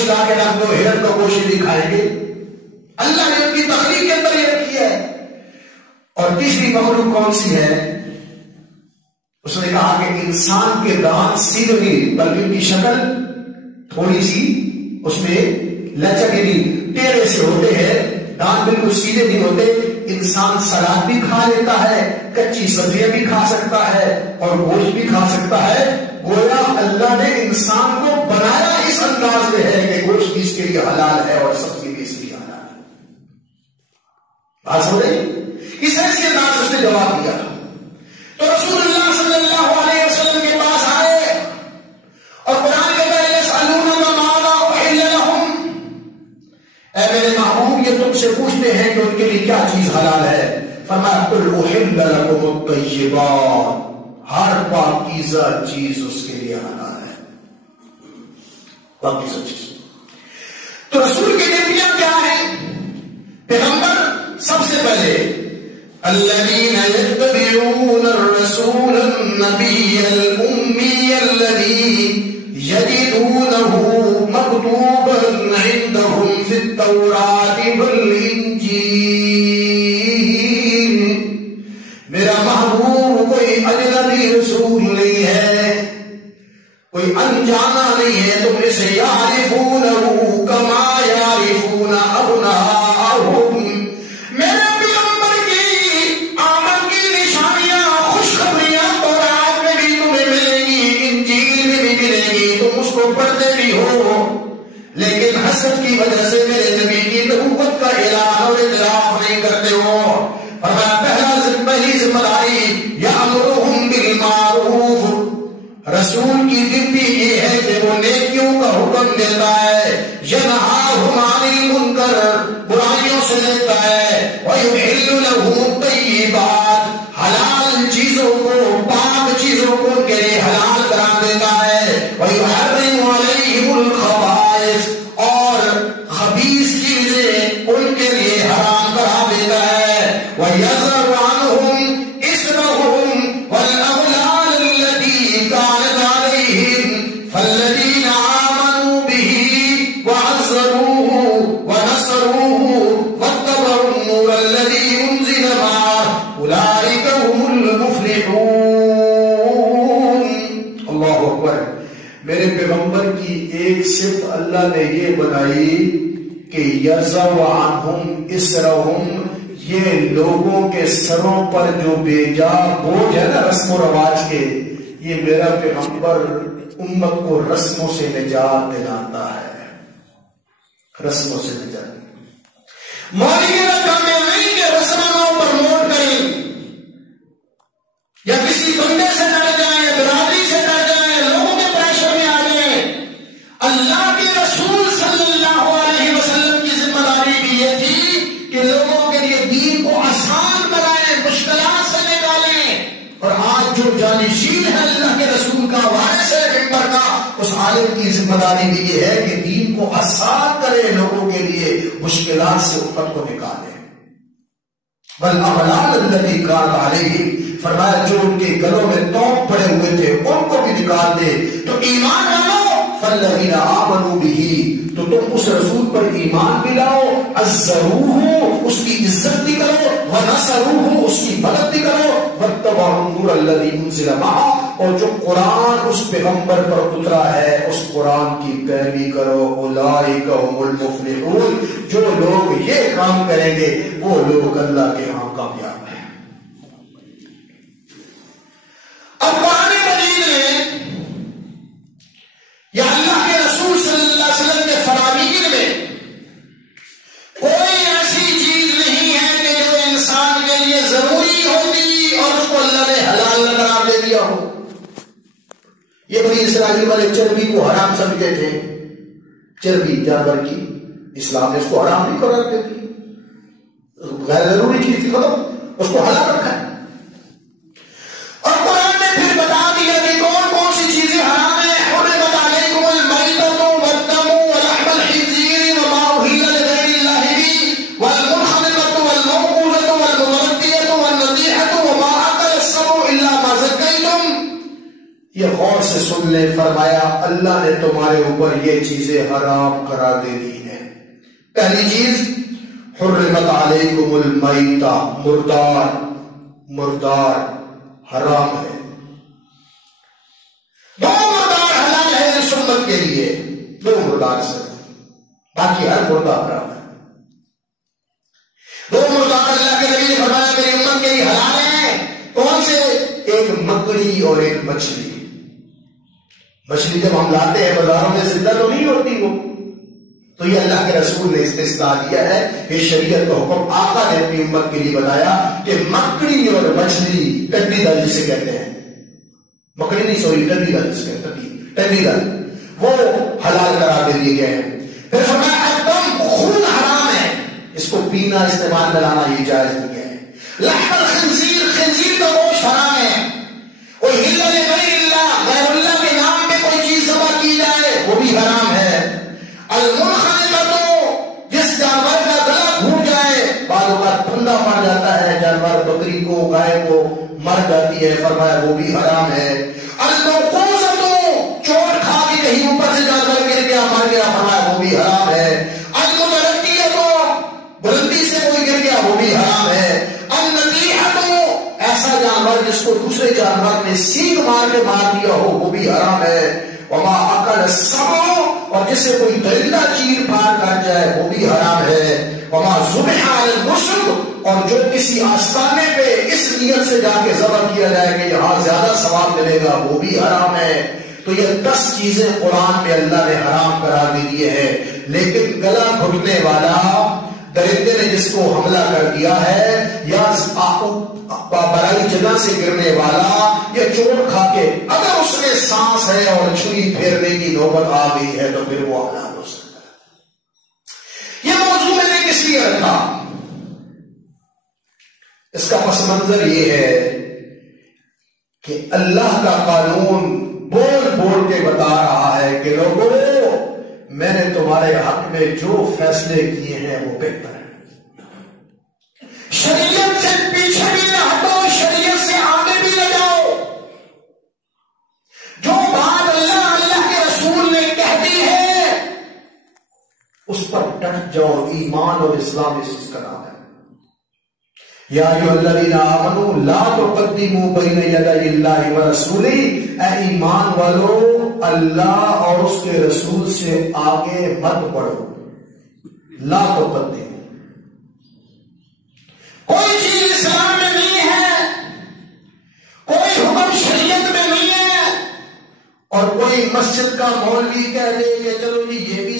گوشت لا کے رکھ دو، ہرن کا گوشت نہیں کھائیں گے. اللہ نے ان کی تخلیق کے اندر یہ رکھی ہے. اور تیسری مخلوق کون سی ہے؟ اس نے کہا کہ انسان کے دانت سیدھے نہیں بلکہ ان کی شکل تھوڑی سی اس میں لچک نہیں ٹیڑھے سے ہوتے ہیں، دانت بالکل سیدھے نہیں ہوتے. انسان سلاد بھی کھا لیتا ہے، کچی سبزیاں بھی کھا سکتا ہے اور گوشت بھی کھا سکتا ہے. گویا اللہ نے انسان کو بنایا اس انداز میں ہے کہ گوشت بھی اس کے لیے حلال ہے اور سبزی بھی اس کے لیے حلال ہے. بات ہو رہی؟ اس ایسی انداز اس نے جواب دیا. تو رسول اللہ صلی اللہ علیہ وسلم کے پاس آئے اور قرآن کے پہلے اے میرے محبوب یہ تم سے پوچھتے ہیں کہ ان کے لیے کیا چیز حلال ہے. فرمایا قل احل لکم الطیبات، ہر پاکیزہ چیز اس کے لیے حلال ہے. پاکیزہ چیز. تو رسول کی ڈیوٹیاں کیا ہیں؟ پیغمبر سب سے پہلے الذین یتبعون الرسول النبی الأمی الذی یجدونہ مکتوبا عندہم فی التوراۃ والانجیل. میرا محبوب کوئی اجنبی رسول نہیں ہے، کوئی انجانا نہیں ہے. تم اسے یعرفونہ کما یعرفون ابناءہم. میرے پیغمبر کی آمد کی نشانیاں، خوشخبریاں تورات میں بھی تمہیں ملیں گی، انجیل میں بھی ملیں گی، تم اس کو پڑھتے بھی ہو. لیکن حسد کی وجہ سے میرے نبی کی نبوت کا اعلان اور اعتراف نہیں کرتے ہو. پہلی ذمہ داری یأمرہم بالمعروف. رسول کی ڈیوٹی یہ ہے کہ وہ نیکیوں کا حکم دیتا ہے، ینہاہم عن المنکر، برائیوں سے لیتا ہے، ویحل لہم الطیبات، حلال چیزوں کو، پاک چیزوں کو ان کے لیے حلال کرا دیتا ہے، ویحرم علیہم الخبائث، اور خبیث چیزیں ان کے لیے حرام کرا دیتا ہے، ویذر عنہم اسرہم والاغلال التي كانت عليهم فالذين آمنوا به وعزروه ونصروه واتبعوا النور الذي أنزل معه أولئك هم المفلحون. اللہ اکبر. میرے پیغمبر کی ایک صفت اللہ نے یہ بنائی کہ یضع عنہم اسرہم، یہ لوگوں کے سروں پر جو بے جا بوجھ ہے نا رسم و رواج کے، یہ میرا پیغمبر امت کو رسموں سے نجات دلاتا ہے. رسموں سے نجات. مولوی کا کام نہیں کہ رسموں پر نوٹ کریں یا کسی بندے سے ڈر جائیں، برادری سے ڈر جائیں، لوگوں کے پریشر میں آ جائیں. اللہ کے رسول صلی اللہ علیہ وسلم کی ذمہ داری بھی یہ تھی کہ لوگوں کے لیے دین کو آسان بنائیں، مشکلات سے نکالیں. اور آج جو جانشین ہے اللہ کے رسول کا، وارث ہے ممبر کا، اس عالم کی ذمہ داری بھی یہ ہے کہ دین کو آسان کرے، لوگوں کے لیے مشکلات سے امت کو نکالے. والاغلال التي كانت عليهم، فرمایا جو ان کے گلوں میں توق پڑے ہوئے تھے ان کو بھی نکال دے. تو ایمان لاؤ، فالذین آمنوا به، تو تم اس رسول پر ایمان بھی لاؤ، عزروہ، اس کی عزت بھی کرو، ونصروہ، اس کی مدد بھی کرو، واتبعوا النور الذی انزل معہ، اور جو قرآن اس پیغمبر پر اترا ہے اس قرآن کی پیروی کرو. اولئک هم المفلحون، جو لوگ یہ کام کریں گے وہ لوگ اللہ کے ہاں کامیاب ہیں. اب قرآن مجید میں یا اللہ کے رسول صلی اللہ علیہ وسلم کے فرامین میں کوئی ایسی چیز نہیں ہے کہ جو انسان کے لیے ضروری ہوتی اور اس کو اللہ نے حلال نہ قرار دے دیا ہو. یہ بنی اسرائیل والے چربی کو حرام سمجھتے تھے، چربی جانور کی، اسلام نے اس کو حرام نہیں قرار دے دی، غیر ضروری چیز تھی، ختم، اس کو حلال رکھا ہے. اور قرآن نے پھر بتا دیا کہ کون کون سی چیزیں حرام ہیں. حرمت علیکم المیتۃ والدم ولحم الخنزیر وما اہل لغیر اللہ به والمنخنقۃ والموقوذۃ والمتردیۃ والنطیحۃ وما اکل السبع الا ما ذکیتم. یہ غور سے سن نے فرمایا اللہ نے تمہارے اوپر یہ چیزیں حرام کرا دے دی ہیں. پہلی چیز حرمت علیکم المیتہ، مردار حرام ہے. دو مردار حلال ہے اس امت کے لیے، دو مردار سے، باقی ہر مردار حرام ہے. دو مردار اللہ کے نبی نے فرمایا میری امت کے لیے حلال ہیں. کون سے؟ ایک مکڑی اور ایک مچھلی. مچھلی جب ہم لاتے ہیں بازاروں میں زندہ تو نہیں ہوتی وہ، تو یہ اللہ کے رسول نے استثناء دیا ہے. یہ شریعت کا حکم آقا نے اپنی امت کے لیے بتایا کہ مکڑی اور مچھلی، ٹڈی دل جسے کہتے ہیں، مکڑی نہیں سوئی، ٹڈی دل جسے کہتے ہیں، ٹڈی دل، وہ حلال کرا دے دیے گئے ہیں. پھر فرمایا الدم، خون حرام ہے، اس کو پینا استعمال میں لانا یہ جائز نہیں ہے. لحم الخنزیر، خنزیر کا گوشت حرام ہے. غیر اللہ کے نام پہ کوئی چیز ذبح کی جائے وہ بھی حرام ہے. المنخنقۃ، جس جانور کا گلا گھوٹ جائے، بعض اوقات پھندا پڑ جاتا ہے جانور، بکری کو، گائے کو مر جاتی ہے، فرمایا وہ بھی حرام ہے. الموقوذۃ، چوٹ کھا کے کہیں اوپر سے جانور گر گیا مر گیا، فرمایا وہ بھی حرام ہے. المتردیۃ، بلندی سے کوئی گر گیا وہ بھی حرام ہے. النطیحۃ، ایسا جانور جس کو دوسرے جانور نے سینگ مار کے مار دیا ہو وہ بھی حرام ہے. وما اکل السبع، اور جسے کوئی درندہ چیر پھاڑ کر جائے وہ بھی حرام ہے. وما ذبح علی النصب، اور جو کسی آستانے پہ اس نیت سے جا کے ذبح کیا جائے کہ یہاں زیادہ ثواب ملے گا وہ بھی حرام ہے. تو یہ 10 چیزیں قرآن میں اللہ نے حرام قرار دے دیے ہیں. لیکن گلا گھٹنے والا، درندے نے جس کو حملہ کر دیا ہے، یا برائی جگہ سے گرنے والا، یا چوٹ کھا کے اگر اس میں سانس ہے اور چھری پھیرنے کی نوبت آ گئی ہے تو پھر وہ حلال ہو سکتا ہے. یہ موضوع میں نے کس لیے رکھا؟ اس کا پس منظر یہ ہے کہ اللہ کا قانون بول بول کے بتا رہا ہے کہ لوگوں، میں نے تمہارے حق میں جو فیصلے کیے ہیں وہ بہتر ہیں. شریعت سے پیچھے بھی نہ ہٹو، شریعت سے آگے بھی نہ جاؤ. جو بات اللہ کے رسول نے کہہ دی ہے اس پر ڈٹ جاؤ. ایمان اور اسلام اس کا نام ہے. یا ایھا الذین آمنوا لا تقدموا بین یدی اللہ ورسولہ، اے ایمان والو اللہ اور اس کے رسول سے آگے مت بڑھو. لا تقدموا، کوئی چیز اسلام میں نہیں ہے، کوئی حکم شریعت میں نہیں ہے، اور کوئی مسجد کا مولوی کہہ دے کہ چلو جی یہ بھی